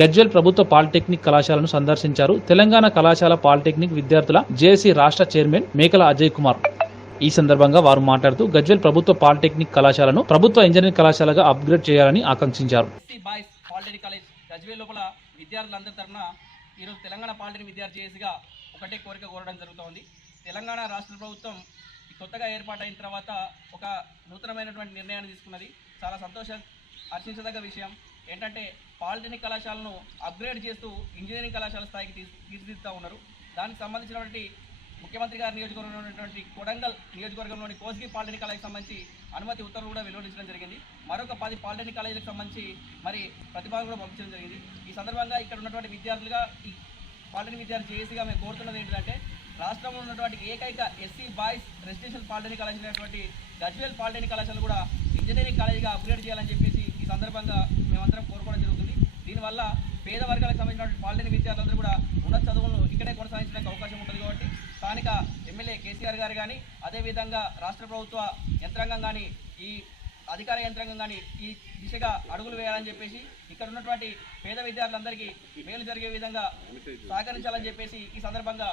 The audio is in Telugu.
గజ్వెల్ ప్రభుత్వ పాలిటెక్నిక్ కళాశాలను సందర్శించారు. తెలంగాణ కళాశాల పాలిటెక్నిక్ విద్యార్థుల జేఏసీ రాష్ట్ర చైర్మన్ మేకల అజయ్ కుమార్. ఈ సందర్భంగా వారు మాట్లాడుతూ గజ్వెల్ ప్రభుత్వ పాలిటెక్నిక్ కళాశాలను ప్రభుత్వ ఇంజనీరింగ్ కళాశాలగా అప్గ్రేడ్ చేయాలని ఆకాంక్షించారు. కాలేజ్ లోపల విద్యార్థులందరి ఈరోజు తెలంగాణ పాలిటెక్నిక్ విద్యార్థి ఒకటే కోరిక కోరడం జరుగుతోంది. తెలంగాణ రాష్ట్ర ప్రభుత్వం కొత్తగా ఏర్పాటైన తర్వాత ఒక నూతనమైనటువంటి నిర్ణయాన్ని తీసుకున్నది. చాలా సంతోషం హర్షించదగ్గ విషయం. ఏంటంటే పాలిటెక్నిక్ కళాశాలను అప్గ్రేడ్ చేస్తూ ఇంజనీరింగ్ కళాశాల స్థాయికి తీర్చిదిద్దుతూ ఉన్నారు. దానికి సంబంధించినటువంటి ముఖ్యమంత్రి గారి నియోజకవర్గంలో ఉన్నటువంటి కొడంగల్ నియోజకవర్గంలోని కోసిగి పాలిటెక్నిక్ కాలేజ్కి సంబంధించి అనుమతి ఉత్తర్వులు కూడా వెలువడించడం జరిగింది. మరొక పది పాలిటెక్నిక్ కాలేజీలకు సంబంధించి మరి ప్రతిపాదన కూడా పంపించడం జరిగింది. ఈ సందర్భంగా ఇక్కడ ఉన్నటువంటి విద్యార్థులుగా ఈ పాలిటెక్నిక్ విద్యార్థి చేసిగా మేము కోరుతున్నది ఏంటంటే రాష్ట్రంలో ఉన్నటువంటి ఏకైక ఎస్సీ బాయ్స్ రెసిడెన్షియల్ పాలిటెక్నిక్ కళాశాల అయినటువంటి గజ్వేల్ పాలిటెక్నిక్ కళాశాల కూడా ఇంజనీరింగ్ కాలేజీగా అప్గ్రేడ్ చేయాలని చెప్పేసి ఈ సందర్భంగా మేమందరం కోరుకోవడం జరుగుతుంది. దీనివల్ల పేద వర్గాలకు సంబంధించిన పాలిటెక్నిక్ విద్యార్థులందరూ కూడా ఉన్నత చదువులను ఇక్కడే కొనసాగించడానికి అవకాశం ఉంటుంది కాబట్టి స్థానిక ఎమ్మెల్యే కేసీఆర్ గారు కానీ అదేవిధంగా రాష్ట్ర ప్రభుత్వ యంత్రాంగం కానీ ఈ అధికార యంత్రాంగం కానీ ఈ దిశగా అడుగులు వేయాలని చెప్పేసి ఇక్కడ ఉన్నటువంటి పేద విద్యార్థులందరికీ మేలు జరిగే విధంగా సహకరించాలని చెప్పేసి ఈ సందర్భంగా